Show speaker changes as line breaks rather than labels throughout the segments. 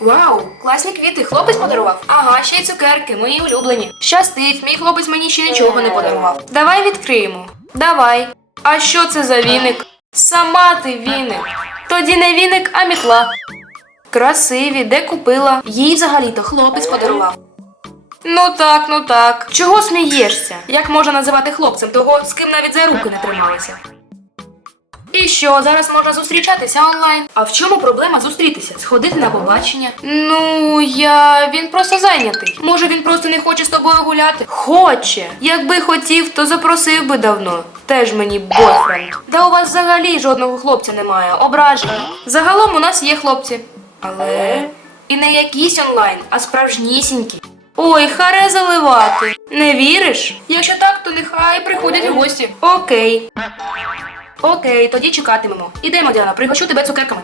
Вау, класні квіти, хлопець подарував. Ага, ще й цукерки, мої улюблені. Щастить, мій хлопець мені ще нічого не подарував. Давай відкриємо. Давай. А що це за віник? Сама ти віник. Тоді не віник, а мітла. Красиві, де купила? Їй взагалі-то хлопець подарував. Ну так, ну так. Чого смієшся? Як можна називати хлопцем того, з ким навіть за руки не трималися? І що, зараз можна зустрічатися онлайн? А в чому проблема зустрітися? Сходити на побачення? Ну, я. він просто зайнятий. Може, він просто не хоче з тобою гуляти? Хоче. Якби хотів, то запросив би давно. Теж мені бойфренд. Да у вас взагалі жодного хлопця немає, ображений. Загалом у нас є хлопці. Але. І не якісь онлайн, а справжнісінькі. Ой, харе заливати. Не віриш? Якщо так, то нехай приходять гості. Окей. Окей, тоді чекатимемо. Ідемо, Діана, пригощу тебе цукерками.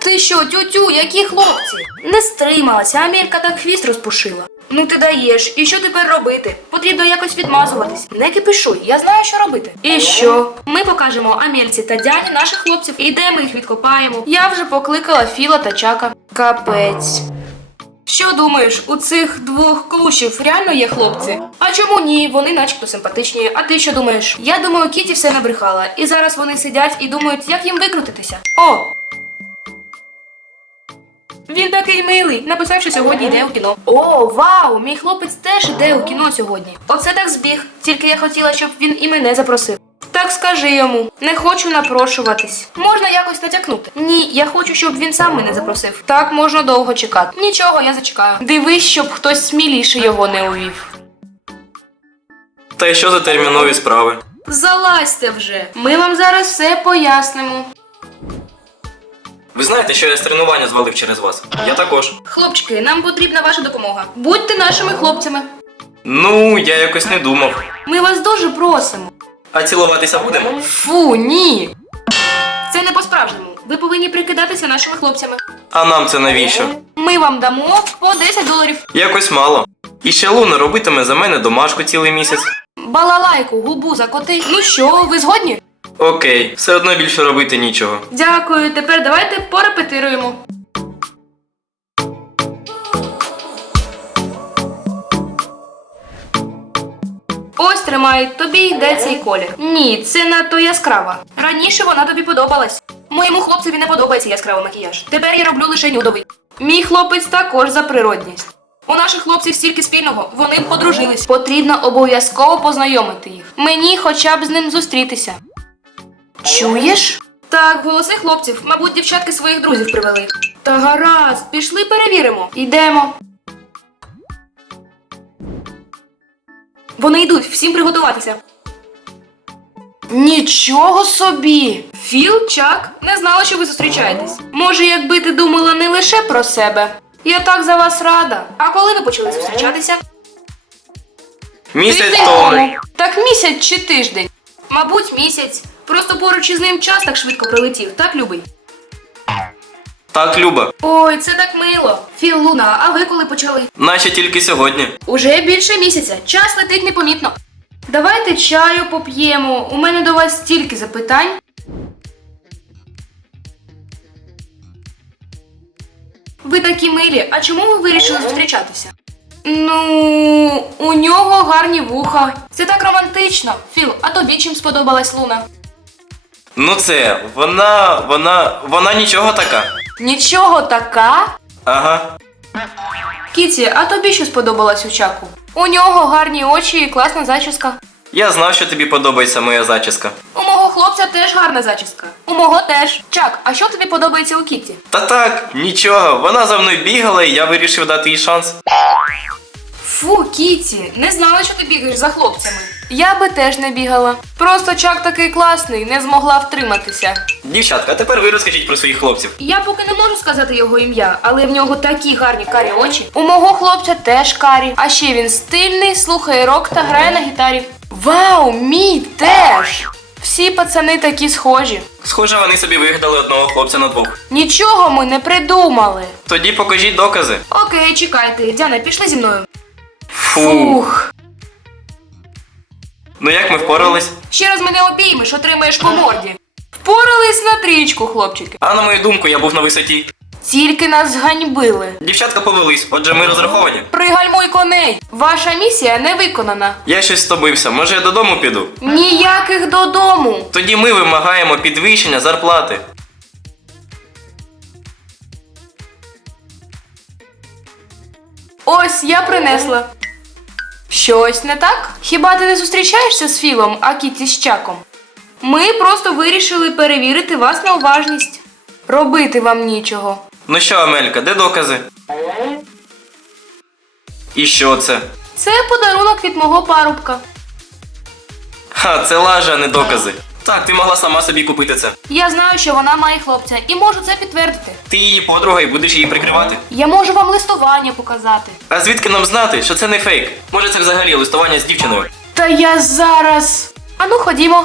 Ти що, тютю, які хлопці? Не стрималася, Амелька так хвіст розпушила. Ну ти даєш, і що тепер робити? Потрібно якось відмазуватись. Не кипишуй, я знаю, що робити. І що? Ми покажемо Амельці та Дяні наших хлопців, і де ми їх відкопаємо. Я вже покликала Філа та Чака. Капець. Що думаєш, у цих двох клушів реально є хлопці? А чому ні? Вони начебто симпатичні. А ти що думаєш? Я думаю, Кіті все набрехала. І зараз вони сидять і думають, як їм викрутитися. О! Він такий милий. Написав, що сьогодні йде у кіно. О, вау! Мій хлопець теж йде у кіно сьогодні. Оце так збіг. Тільки я хотіла, щоб він і мене запросив. Так скажи йому, не хочу напрошуватись. Можна якось натякнути. Ні, я хочу, щоб він сам мене запросив. Так можна довго чекати. Нічого, я зачекаю. Дивись, щоб хтось сміліше його не увів.
Та й що за термінові справи?
Залазьте вже. Ми вам зараз все пояснимо.
Ви знаєте, що я з тренування звалив через вас? Я також.
Хлопчики, нам потрібна ваша допомога. Будьте нашими хлопцями.
Ну, я якось не думав.
Ми вас дуже просимо.
А цілуватися будемо?
Фу, ні. Це не по-справжньому. Ви повинні прикидатися нашими хлопцями.
А нам це навіщо?
Ми вам дамо по 10 доларів.
Якось мало. І ще Луна робитиме за мене домашку цілий місяць.
Балалайку, губу закоти. Ну що, ви згодні?
Окей, все одно більше робити нічого.
Дякую. Тепер давайте порепетируємо. Ось тримай, тобі йде цей колір. Ні, це надто яскрава. Раніше вона тобі подобалась. Моєму хлопцеві не подобається яскравий макіяж. Тепер я роблю лише нюдовий. Мій хлопець також за природність. У наших хлопців стільки спільного, вони подружились. Потрібно обов'язково познайомити їх. Мені хоча б з ним зустрітися. Чуєш? Так, голоси хлопців. Мабуть, дівчатки своїх друзів привели. Та гаразд, пішли перевіримо. Йдемо. Вони йдуть, всім приготуватися. Нічого собі! Філ, Чак, не знала, що ви зустрічаєтесь. Може, якби ти думала не лише про себе. Я так за вас рада. А коли ви почали зустрічатися?
Місяць
Тиждень
тому.
Так місяць чи тиждень? Мабуть, місяць. Просто поруч із ним час так швидко прилетів, так, любий?
Так, Люба.
Ой, це так мило. Філ Луна, а ви коли почали?
Наче тільки сьогодні.
Уже більше місяця. Час летить непомітно. Давайте чаю поп'ємо. У мене до вас стільки запитань. Ви такі милі, а чому ви вирішили зустрічатися? Ну, у нього гарні вуха. Це так романтично. Філ, а тобі чим сподобалась Луна?
Ну це, вона, вона, вона нічого така.
Нічого така.
Ага.
Кіті, а тобі що сподобалось у Чаку? У нього гарні очі і класна зачіска.
Я знав, що тобі подобається моя зачіска.
У мого хлопця теж гарна зачіска. У мого теж. Чак, а що тобі подобається у Кіті?
Та так, нічого, вона за мною бігала, і я вирішив дати їй шанс.
Фу, Кіті, не знала, що ти бігаєш за хлопцями. Я би теж не бігала. Просто Чак такий класний, не змогла втриматися.
Дівчатка, а тепер ви розкажіть про своїх хлопців.
Я поки не можу сказати його ім'я, але в нього такі гарні карі очі. У мого хлопця теж карі. А ще він стильний, слухає рок та грає на гітарі. Вау, мій теж! Всі пацани такі схожі.
Схоже, вони собі вигадали одного хлопця на двох.
Нічого ми не придумали.
Тоді покажіть докази.
Окей, чекайте. Діана, пішли зі мною.
Фух. Ну як ми впорались?
Ще раз мене обіймеш, отримаєш по морді. Впорались на трічку, хлопчики.
А на мою думку, я був на висоті.
Тільки нас зганьбили.
Дівчатка повелись, отже, ми розраховані.
Пригальмуй коней. Ваша місія не виконана.
Я щось стобився, може я додому піду?
Ніяких додому.
Тоді ми вимагаємо підвищення зарплати.
Ось я принесла. Щось не так? Хіба ти не зустрічаєшся з Філом, а Кіті з Чаком? Ми просто вирішили перевірити вас на уважність. Робити вам нічого.
Ну що, Амелька, де докази? І що це?
Це подарунок від мого парубка.
Ха, це лажа, а не докази. Так, ти могла сама собі купити це.
Я знаю, що вона має хлопця, і можу це підтвердити.
Ти її подруга і будеш її прикривати.
Я можу вам листування показати.
А звідки нам знати, що це не фейк? Може це взагалі листування з дівчиною?
Та я зараз. Ану, ходімо.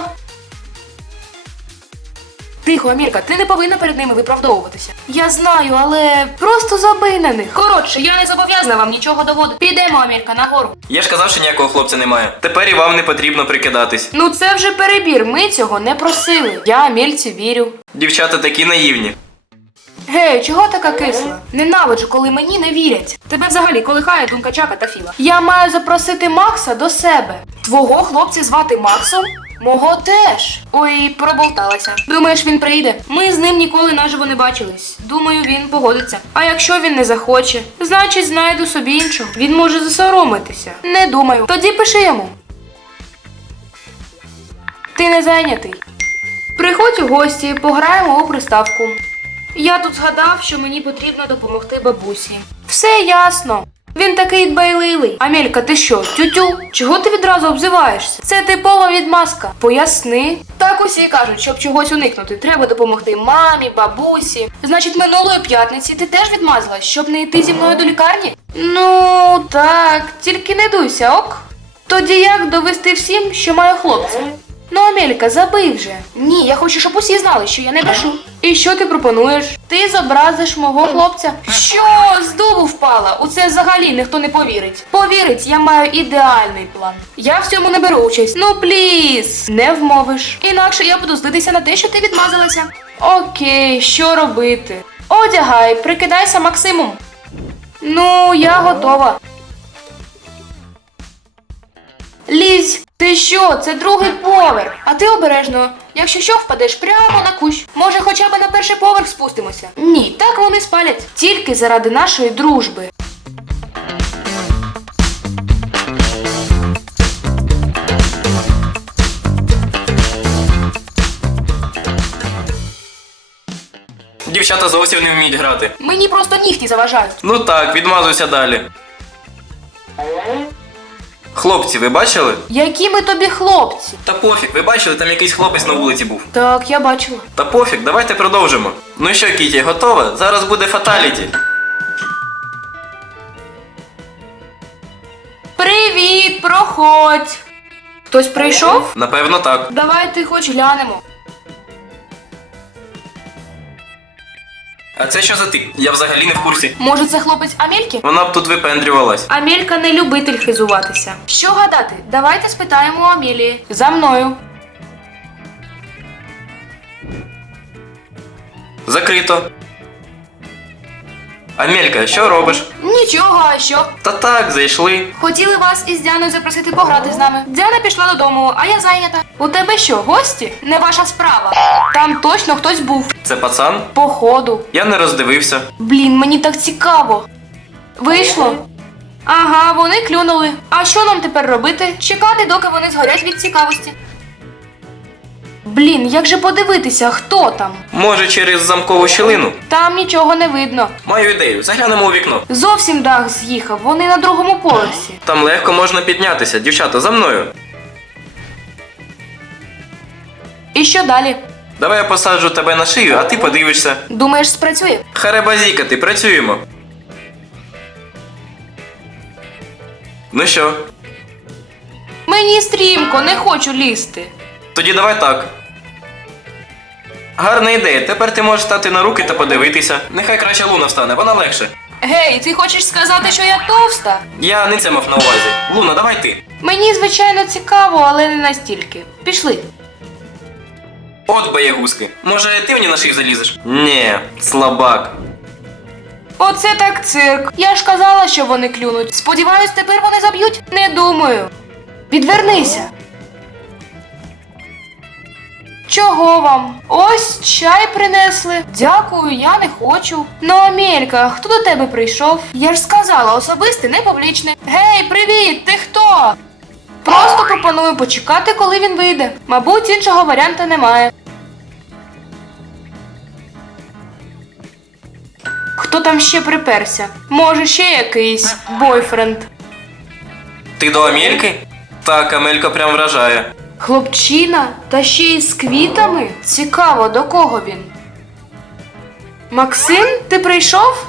Тихо, Амірка, ти не повинна перед ними виправдовуватися. Я знаю, але просто забий на них. Коротше, я не зобов'язана вам нічого доводити. Підемо, Амірка, нагору.
Я ж казав, що ніякого хлопця немає. Тепер і вам не потрібно прикидатись.
Ну це вже перебір, ми цього не просили. Я Амільці вірю.
Дівчата такі наївні.
Гей, чого така кисла? Ненавиджу, коли мені не вірять. Тебе взагалі колихає думка Чака та Філа. Я маю запросити Макса до себе. Твого хлопця звати Максом? Мого теж. Ой, проболталася. Думаєш, він прийде? Ми з ним ніколи наживо не бачились. Думаю, він погодиться. А якщо він не захоче, значить знайду собі іншого. Він може засоромитися. Не думаю. Тоді пиши йому. Ти не зайнятий. Приходь у гості, пограємо у приставку. Я тут згадав, що мені потрібно допомогти бабусі. Все ясно. Він такий дбайливий. Амелька, ти що, тютю? Чого ти відразу обзиваєшся? Це типова відмазка. Поясни. Так усі кажуть, щоб чогось уникнути, треба допомогти мамі, бабусі. Значить, минулої п'ятниці ти теж відмазалась, щоб не йти зі мною до лікарні? Ну, так, тільки не дуйся, ок? Тоді як довести всім, що маю хлопця? Ну, Амелька, забий вже. Ні, я хочу, щоб усі знали, що я не брешу. І що ти пропонуєш? Ти зобразиш мого хлопця. Що з дубу впала? У це взагалі ніхто не повірить. Повірить, я маю ідеальний план. Я в цьому не беру участь. Ну пліз, не вмовиш. Інакше я буду злитися на те, що ти відмазалася. Окей, що робити? Одягай, прикидайся Максимум. Ну, я готова. Лізь, ти що? Це другий поверх. А ти обережно. Якщо що, впадеш прямо на кущ. Може, хоча б на перший поверх спустимося. Ні, так вони спалять. Тільки заради нашої дружби.
Дівчата зовсім не вміють грати.
Мені просто нігті заважають.
Ну так, відмазуйся далі. Хлопці, ви бачили?
Які ми тобі хлопці?
Та пофіг, ви бачили, там якийсь хлопець на вулиці був.
Так, я бачила.
Та пофіг, давайте продовжимо. Ну що, Кіті, готова? Зараз буде фаталіті.
Привіт, проходь. Хтось прийшов?
Напевно, так.
Давайте хоч глянемо.
А це що за тип? Я взагалі не в курсі.
Може, це хлопець Амельки?
Вона б тут випендрювалась.
Амелька не любитель хизуватися. Що гадати? Давайте спитаємо у Амелії. За мною.
Закрито. Амелька, що робиш?
Нічого, а що?
Та так, зайшли.
Хотіли вас із Діаною запросити пограти з нами. Діана пішла додому, а я зайнята. У тебе що, гості? Не ваша справа. Там точно хтось був.
Це пацан?
Походу.
Я не роздивився.
Блін, мені так цікаво. Вийшло. Ага, вони клюнули. А що нам тепер робити? Чекати, доки вони згорять від цікавості. Блін, як же подивитися, хто там?
Може, через замкову щілину?
Там нічого не видно.
Маю ідею, заглянемо у вікно.
Зовсім дах з'їхав, вони на другому поверсі.
Там легко можна піднятися. Дівчата, за мною.
І що далі?
Давай я посаджу тебе на шию, а ти подивишся.
Думаєш, спрацює?
Харебазікати, працюємо. Ну що,
Мені стрімко, не хочу лізти.
тоді давай так. Гарна ідея, тепер ти можеш стати на руки та подивитися. Нехай краще луна встане, вона легше.
Гей, ти хочеш сказати, що я товста?
Я не це мав на увазі. Луна, давай ти.
Мені, звичайно, цікаво, але не настільки. Пішли.
От боягузки. Може, ти мені на шию залізеш? Ні, слабак.
Оце так цирк. Я ж казала, що вони клюнуть. Сподіваюсь, тепер вони заб'ють? Не думаю. Відвернися. Чого вам? Ось чай принесли. Дякую, я не хочу. Ну, Амелька, хто до тебе прийшов? Я ж сказала, особисте, не публічне. Гей, привіт! Ти хто? Просто пропоную почекати, коли він вийде. Мабуть, іншого варіанта немає. Хто там ще приперся? Може, ще якийсь бойфренд.
Ти до Амельки? Так, Амелька прям вражає.
Хлопчина, та ще й з квітами? Цікаво, до кого він? Максим, ти прийшов?